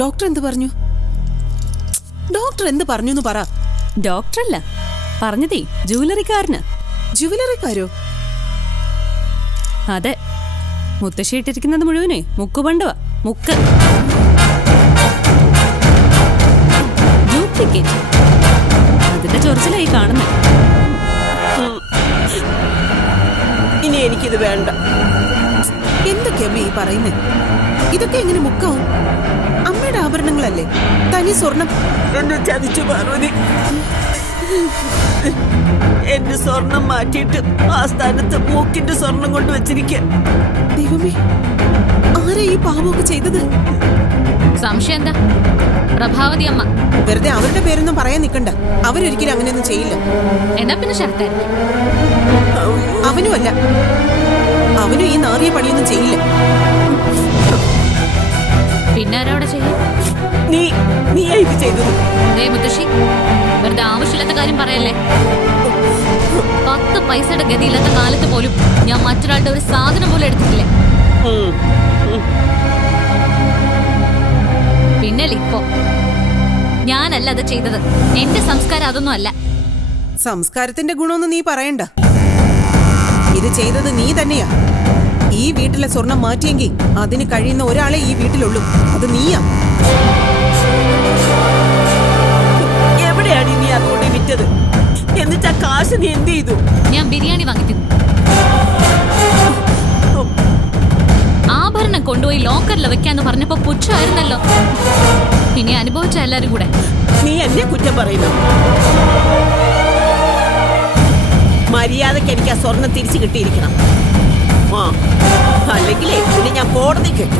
Doctor എന്ത് പറഞ്ഞു? Doctor എന്ത് പറഞ്ഞു എന്ന് പറ. ഡോക്ടറല്ല പറഞ്ഞതേ, ജുവലറിക്കാരന്. ജുവലറിക്കാരോ? അതെ, മുത്തശ്ശി ഇട്ടിരിക്കുന്നത് മുഴുവനെ മുക്കുപണ്ടവാ. മുക്ക് ഡ്യൂപ്ലിക്കേറ്റ്. അതിന്റെ ചൊറിച്ചിലായി കാണുന്നത്. ഇനി എനിക്കിത് വേണ്ട. എന്തൊക്കെയമ്മ ഈ പറയുന്നേ? ഇതൊക്കെ എങ്ങനെ മുക്കാവും? അമ്മയുടെ ആഭരണങ്ങളല്ലേ, തനി സ്വർണം. എന്നെ ചതിച്ചു പാർവതി. എന്റെ സ്വർണം മാറ്റിയിട്ട് ആ സ്ഥാനത്ത് മൂക്കിന്റെ സ്വർണം കൊണ്ട് വെച്ചിരിക്ക. ദൈവമേ, ആരാ ഈ പാവമൊക്കെ ചെയ്തത്? സംശയം എന്താ? പ്രഭാവതി അമ്മ. വെറുതെ അവരുടെ പേരൊന്നും പറയാൻ നിൽക്കണ്ട. അവരൊരിക്കലും അങ്ങനെയൊന്നും ചെയ്യില്ല. എന്നാ പിന്നെ ശരത്തായിരിക്കും. അവനുമല്ല, അവനും ഈ നാറിയ പണിയൊന്നും ചെയ്യില്ല. പിന്നെ ആരവിടെ ചെയ്യും? നീയാ ഇത് ചെയ്തത്. മുത്തശ്ശി, വെറുതെ ആവശ്യമില്ലാത്ത കാര്യം പറയല്ലേ. 10 പൈസയുടെ ഗതിയില്ലാത്ത കാലത്ത് പോലും ഞാൻ മറ്റൊരാളുടെ ഒരു സാധനം പോലും എടുത്തിട്ടില്ല. പിന്നല്ലേ ഇപ്പോ ഞാനല്ല അത് ചെയ്തത്. എന്റെ സംസ്കാരം അതൊന്നും അല്ല. സംസ്കാരത്തിന്റെ ഗുണമൊന്നും നീ പറയണ്ട. ഇത് ചെയ്തത് നീ തന്നെയാ. ഈ വീട്ടിലെ സ്വർണം മാറ്റിയെങ്കിൽ അതിന് കഴിയുന്ന ഒരാളെ ഈ വീട്ടിലുള്ളൂ, അത് നീയാ. എവിടെയാണ് നീ അതുകൊണ്ട് വിറ്റത്? എന്നിട്ടാ കാശ് നീ എന്ത് ചെയ്തു? ഞാൻ ബിരിയാണി വാങ്ങിച്ചു. ആഭരണം കൊണ്ടുപോയി ലോക്കറിൽ വെക്കാന്ന് പറഞ്ഞപ്പോ പുച്ഛമായിരുന്നല്ലോ. ഇനി അനുഭവിച്ച എല്ലാരും കൂടെ. നീ എന്നെ കുറ്റം പറയുന്നു. മര്യാദക്ക് എനിക്ക് ആ സ്വർണം തിരിച്ചു കിട്ടിയിരിക്കണം. അല്ലെങ്കിലേ പിന്നെ ഞാൻ കോടതി കേട്ടു.